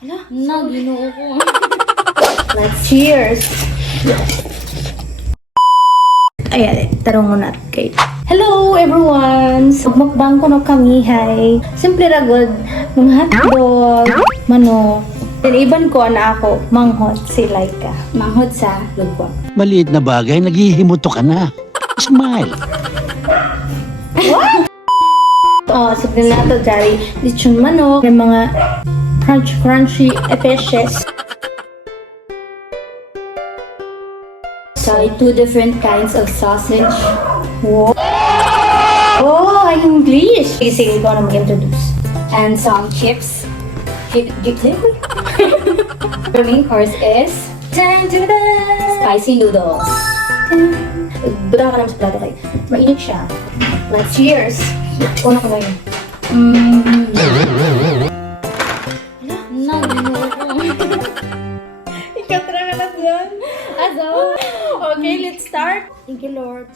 Hala, naginuo ko. Let's cheers! Ayan, tarong muna kay. Hello everyone! So, mukbang ko no kami, hi. Simple ragod, mga hotdog, manok. Then, iban ko na ako, manghot si Laika. Manghod sa lugwa. Maliit na bagay, naghihimuto ka na. Smile. Oh, sabihin na ito, Jari. Lechon manok, may mga crunchy fishes. So, two different kinds of sausage. Wow! Oh, ay English! Sige, sige, ikaw na mag-introduce. And some chips. The main course is spicy noodles. Buta ka naman sa plato kayo. Mainit siya. Let's cheers! Una ko ngayon. Naginuo ko. Ikatra ka na dyan. Aso. Okay, let's start. Thank you, Lord.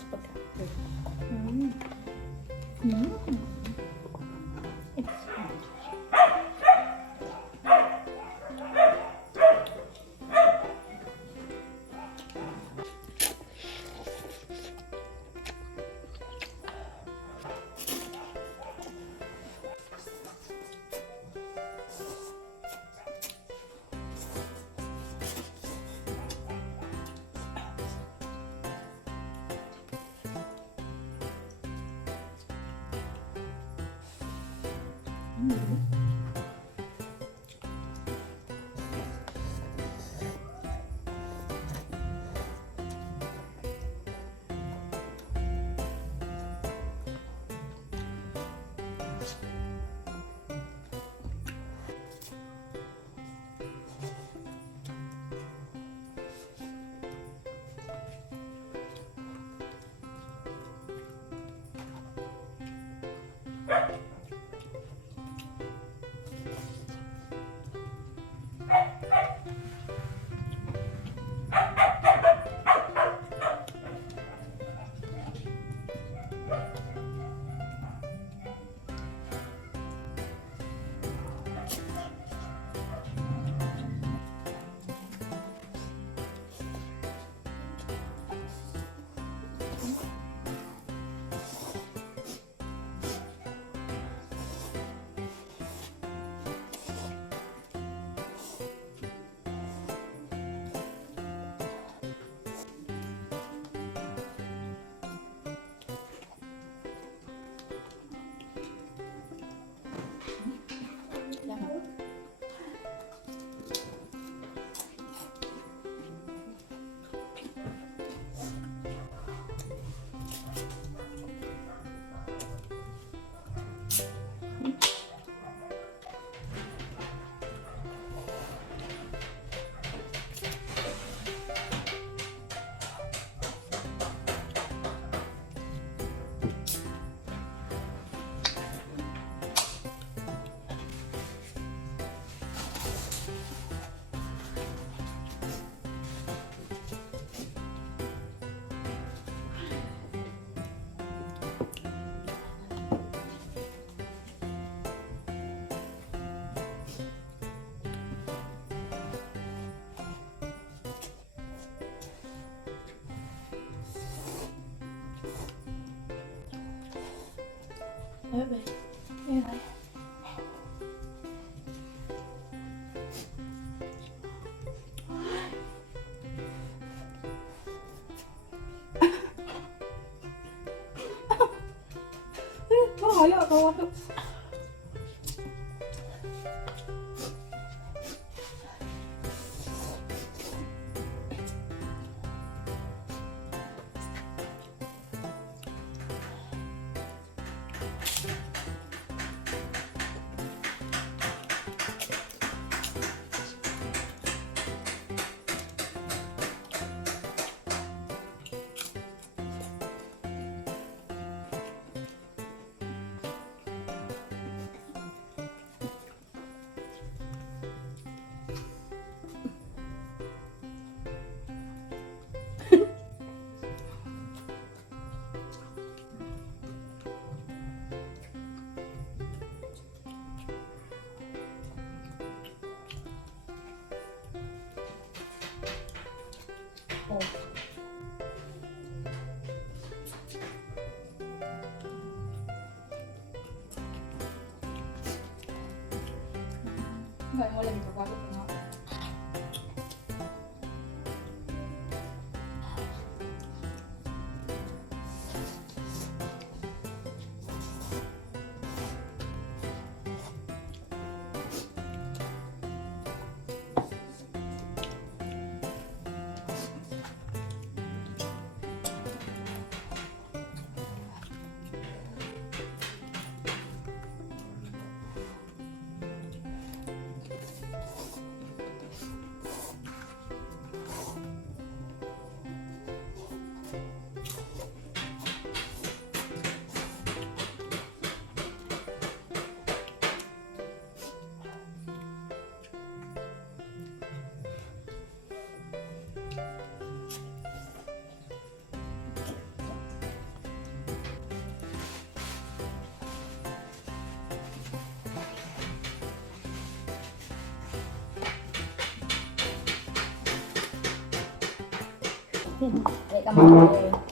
Gawin mo lang ito. Bakit mo? Ay, kamay.